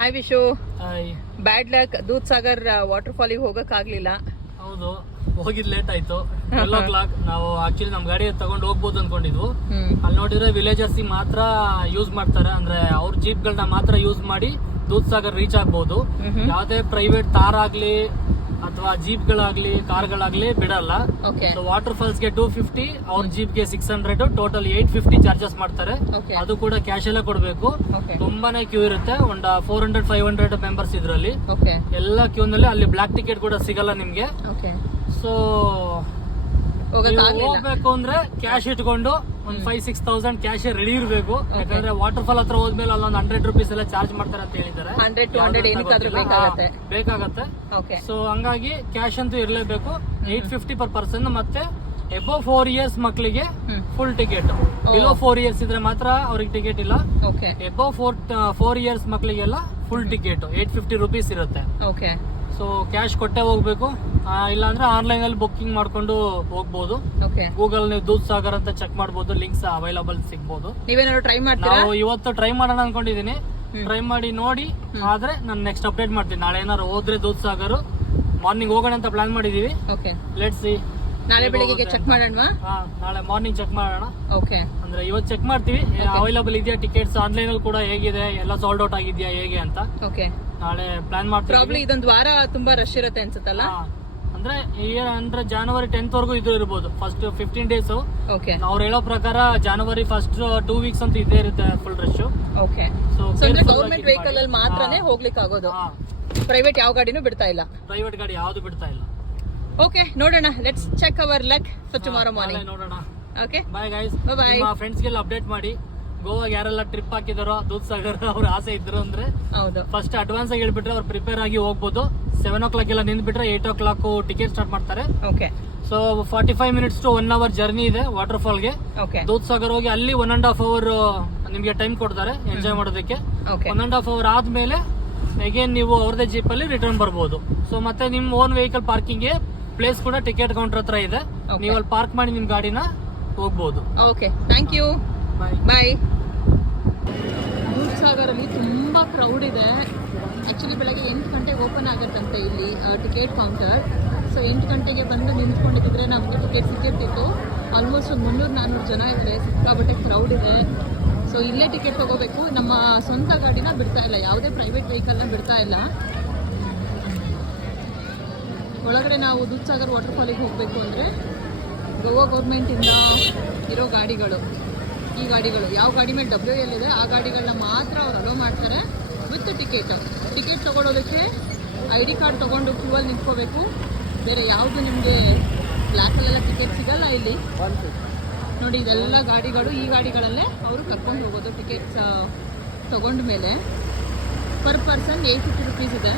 Hi Vishu. Hi. Bad luck, Dudhsagar water ಫಾಲಿಗೆ ಹೋಗಕ್ ಆಗ್ಲಿಲ್ಲ. ಹೌದು, ಹೋಗಿದ್ ಲೇಟ್ ಆಯ್ತು. 12 o'clock. ನಾವು ಆಕ್ಚುಲಿ ನಮ್ ಗಾಡಿ ತಗೊಂಡು ಹೋಗ್ಬೋದು ಅನ್ಕೊಂಡಿದ್ವು. ಅಲ್ಲಿ ನೋಡಿದ್ರೆ ವಿಲೇಜರ್ಸ್ ಮಾತ್ರ ಯೂಸ್ ಮಾಡ್ತಾರೆ, ಅಂದ್ರೆ ಅವ್ರ ಜೀಪ್ ಗಳನ್ನ ಮಾತ್ರ ಯೂಸ್ ಮಾಡಿ ದೂದ್ ಸಾಗರ್ ರೀಚ್ ಆಗ್ಬಹುದು. ಯಾವ್ದೇ ಪ್ರೈವೇಟ್ ಕಾರ್ ಆಗ್ಲಿ ಅಥವಾ ಜೀಪ್ ಗಳಾಗ್ಲಿ ಕಾರ್ಗಳಾಗ್ಲಿ ಬಿಡಲ್ಲ. ವಾಟರ್ ಫಾಲ್ಸ್ ಗೆ 250, ಅವ್ರ ಜೀಪ್ ಗೆ 600, ಟೋಟಲ್ 850 ಚಾರ್ಜಸ್ ಮಾಡ್ತಾರೆ. ಅದು ಕೂಡ ಕ್ಯಾಶ್ ಎಲ್ಲ ಕೊಡ್ಬೇಕು. ತುಂಬಾನೇ ಕ್ಯೂ ಇರುತ್ತೆ, ಒಂದ್ 400-500 ಮೆಂಬರ್ಸ್ ಇದ್ರಲ್ಲಿ. ಎಲ್ಲ ಕ್ಯೂ ನಲ್ಲಿ ಅಲ್ಲಿ ಬ್ಲಾಕ್ ಟಿಕೆಟ್ ಕೂಡ ಸಿಗಲ್ಲ ನಿಮ್ಗೆ. ಸೊ ಹೋಗ್ಬೇಕು ಅಂದ್ರೆ ಕ್ಯಾಶ್ ಇಟ್ಕೊಂಡು ಒಂದ್ 5,000-6,000 ಕ್ಯಾಶ್ ರೆಡಿ ಇರಬೇಕು. ಯಾಕಂದ್ರೆ ವಾಟರ್ ಫಾಲ್ ಹತ್ರ ಹೋದ್ಮೇಲೆ ಅಲ್ಲೊಂದ್ 100 rupees ಎಲ್ಲ ಚಾರ್ಜ್ ಮಾಡ್ತಾರೆ ಅಂತ ಹೇಳಿದ್ದಾರೆ. 100-200 ಬೇಕಾಗತ್ತೆ. ಸೊ ಹಂಗಾಗಿ ಕ್ಯಾಶ್ ಅಂತೂ ಇರ್ಲೇಬೇಕು. 850 per person. ಮತ್ತೆ ಎಬೋ 4 years ಮಕ್ಕಳಿಗೆ ಫುಲ್ ಟಿಕೆಟ್. ಬಿಲೋ 4 years ಇದ್ರೆ ಮಾತ್ರ ಅವ್ರಿಗೆ ಟಿಕೆಟ್ ಇಲ್ಲ. ಎಬೋ 4 years ಮಕ್ಕಳಿಗೆಲ್ಲ ಫುಲ್ ಟಿಕೆಟ್ 850 rupees ಇರುತ್ತೆ. ಸೊ ಕ್ಯಾಶ್ ಕೊಟ್ಟೆ ಹೋಗ್ಬೇಕು. ಇಲ್ಲಾಂದ್ರೆ ಆನ್ಲೈನ್ ಅಲ್ಲಿ ಬುಕ್ಕಿಂಗ್ ಮಾಡ್ಕೊಂಡು ಹೋಗ್ಬೋದು. ಗೂಗಲ್ ನೀವು ದೂದ್ ಸಾಗರ್ ಅಂತ ಚೆಕ್ ಮಾಡಬಹುದು, ಲಿಂಕ್ಸ್ ಅವೈಲಬಲ್ ಸಿಗ್ಬೋದು. ನೀವೇನಾದ್ರು ಟ್ರೈ ಮಾಡ್ತೀರಾ? ನಾವು ಇವತ್ತು ಟ್ರೈ ಮಾಡೋಣ ಅನ್ಕೊಂಡಿದೀನಿ. ಟ್ರೈ ಮಾಡಿ ನೋಡಿ, ಆದ್ರೆ ನಾನು ನೆಕ್ಸ್ಟ್ ಅಪ್ಡೇಟ್ ಮಾಡ್ತೀನಿ. ನಾಳೆ ಏನಾದ್ರು ಹೋದ್ರೆ ದೂದ್ ಸಾಗರ್ ಮಾರ್ನಿಂಗ್ ಹೋಗೋಣ ಅಂತ ಪ್ಲಾನ್ ಮಾಡಿದೀವಿ. Let's see. ನಾಳೆ ಬೆಳಿಗ್ಗೆ ಚೆಕ್ ಮಾಡೋಣ. ನಾಳೆ ಮಾರ್ನಿಂಗ್ ಚೆಕ್ ಮಾಡೋಣ. ಅಂದ್ರೆ ಇವತ್ತು ಚೆಕ್ ಮಾಡ್ತೀವಿ ಅವೈಲಬಲ್ ಇದೆಯಾ ಟಿಕೆಟ್ಸ್, ಆನ್ಲೈನ್ ಅಲ್ಲಿ ಕೂಡ ಹೇಗಿದೆ, ಎಲ್ಲ ಸಾಲ್ಡ್ ಔಟ್ ಆಗಿದ್ಯಾ ಹೇಗೆ ಅಂತ. ನಾಳೆ ಪ್ಲಾನ್ ಮಾಡ್ತೀವಿ. ಇದೊಂದು ವಾರ ತುಂಬಾ ರಶ್ ಇರುತ್ತೆ ಅನ್ಸುತ್ತಲ್ಲ. ಅಂದ್ರೆ ಜನವರಿ 10th ವರೆಗೂ ಇದು ಇರ್ಬೋದು. ಫಸ್ಟ್ 15 days ಅವ್ರು ಹೇಳೋ ಪ್ರಕಾರ ಜನವರಿ ಫಸ್ಟ್ 2 weeks ಅಂತ ಇದೇ ಇರುತ್ತೆ ಫುಲ್ ರಶ್. ಗವರ್ಮೆಂಟ್ ವೆಹಿಕಲ್ ಅಲ್ಲಿ ಮಾತ್ರನೇ ಹೋಗ್ಲಿಕ್ಕೆ ಆಗೋದು. ಪ್ರೈವೇಟ್ ಯಾವ ಗಾಡಿನೂ ಬಿಡ್ತಾ ಇಲ್ಲ. ಪ್ರೈವೇಟ್ ಗಾಡಿ ಯಾವ್ದು ಬಿಡ್ತಾ ಇಲ್ಲ. ಓಕೆ, ನೋಡೋಣ. Let's check our luck for tomorrow morning. ನೋಡೋಣ. Okay, bye guys. ಬೈ. ನಿಮ್ಮ ಫ್ರೆಂಡ್ಸ್ ಗೆಲ್ಲ ಅಪ್ಡೇಟ್ ಮಾಡಿ. ಗೋವಾಗೆ ಯಾರೆಲ್ಲ ಟ್ರಿಪ್ ಹಾಕಿದಾರೋ ದೂದ್ ಸಾಗರ್ ಅವ್ರ ಆಸೆ ಇದ್ರು ಅಂದ್ರೆ ಫಸ್ಟ್ ಅಡ್ವಾನ್ಸ್ ಆಗಿ ಹೇಳ್ಬಿಟ್ರೆ ಅವ್ರು ಪ್ರಿಪೇರ್ ಆಗಿ ಹೋಗ್ಬೋದು. 7 o'clock ಎಲ್ಲ ನಿಂತ್ಬಿಟ್ರೆ 8 o'clock ಟಿಕೆಟ್ ಸ್ಟಾರ್ಟ್ ಮಾಡ್ತಾರೆ. So 45 minutes to 1 hour journey ಇದೆ ವಾಟರ್ ಫಾಲ್ ಗೆ. ದೂದ್ ಸಾಗರ್ ಹೋಗಿ ಅಲ್ಲಿ 1.5 hour ನಿಮ್ಗೆ ಟೈಮ್ ಕೊಡ್ತಾರೆ ಎಂಜಾಯ್ ಮಾಡೋದಕ್ಕೆ. 1.5 hour ಆದ್ಮೇಲೆ ಅಗೇನ್ ನೀವು ಅವ್ರದೇ ಜೀಪ್ ಅಲ್ಲಿ ರಿಟರ್ನ್ ಬರ್ಬೋದು. ಸೊ ಮತ್ತೆ ನಿಮ್ ಓನ್ ವೆಹಿಕಲ್ ಪಾರ್ಕಿಂಗ್ ಗೆ ಪ್ಲೇಸ್ ಕೂಡ ಟಿಕೆಟ್ ಕೌಂಟರ್ ಹತ್ರ ಇದೆ. ನೀವು ಅಲ್ಲಿ ಪಾರ್ಕ್ ಮಾಡಿ ನಿಮ್ ಗಾಡಿನ ಹೋಗ್ಬೋದು. Okay, thank you. Bye. Dudhsagar ಅಲ್ಲಿ ತುಂಬಾ ಕ್ರೌಡ್ ಇದೆ. ಆಕ್ಚುಲಿ ಬೆಳಗ್ಗೆ 8 ಗಂಟೆಗೆ ಓಪನ್ ಆಗುತ್ತಂತೆ ಇಲ್ಲಿ ಟಿಕೆಟ್ ಕೌಂಟರ್. ಸೊ 8 ಗಂಟೆಗೆ ಬಂದು ನಿಂತ್ಕೊಂಡಿದ್ರೆ ನಮಗೆ ಟಿಕೆಟ್ ಸಿಕ್ಕಿರ್ತಿತ್ತು. ಆಲ್ಮೋಸ್ಟ್ 300-400 ಜನ ಇದ್ದಾರೆ. ಸಿಕ್ಕಾಬಟ್ಟೆ ಕ್ರೌಡ್ ಇದೆ. ಸೊ ಇಲ್ಲೇ ಟಿಕೆಟ್ ತಗೋಬೇಕು. ನಮ್ಮ ಸ್ವಂತ ಗಾಡಿನ ಬಿಡ್ತಾ ಇಲ್ಲ, ಯಾವುದೇ ಪ್ರೈವೇಟ್ ವೆಹಿಕಲ್ನ ಬಿಡ್ತಾ ಇಲ್ಲ. ಒಳಗಡೆ ನಾವು ದೂದ್ ಸಾಗರ್ ವಾಟರ್ ಫಾಲಿಗೆ ಹೋಗಬೇಕು ಅಂದರೆ ಗೋವಾ ಗೌರ್ಮೆಂಟಿಂದ ಇರೋ ಗಾಡಿಗಳು, ಈ ಗಾಡಿಗಳು ಯಾವ ಗಾಡಿ ಮೇಲೆ WL ಇದೆ ಆ ಗಾಡಿಗಳನ್ನ ಮಾತ್ರ ಅವ್ರು ಅಲೋ ಮಾಡ್ತಾರೆ ವಿತ್ ಟಿಕೆಟ್ ತೊಗೊಳೋದಕ್ಕೆ ID ಕಾರ್ಡ್ ತೊಗೊಂಡು ಕ್ಯೂವಲ್ಲಿ ನಿಂತ್ಕೋಬೇಕು. ಬೇರೆ ಯಾವುದು ನಿಮಗೆ ಬ್ಲ್ಯಾಕಲ್ಲೆಲ್ಲ ಟಿಕೆಟ್ ಸಿಗಲ್ಲ ಇಲ್ಲಿ. ನೋಡಿ, ಇದೆಲ್ಲ ಗಾಡಿಗಳು, ಈ ಗಾಡಿಗಳಲ್ಲೇ ಅವರು ಕರ್ಕೊಂಡು ಹೋಗೋದು. ಟಿಕೆಟ್ಸ್ ತೊಗೊಂಡ ಮೇಲೆ ಪರ್ ಪರ್ಸನ್ 850 rupees ಇದೆ.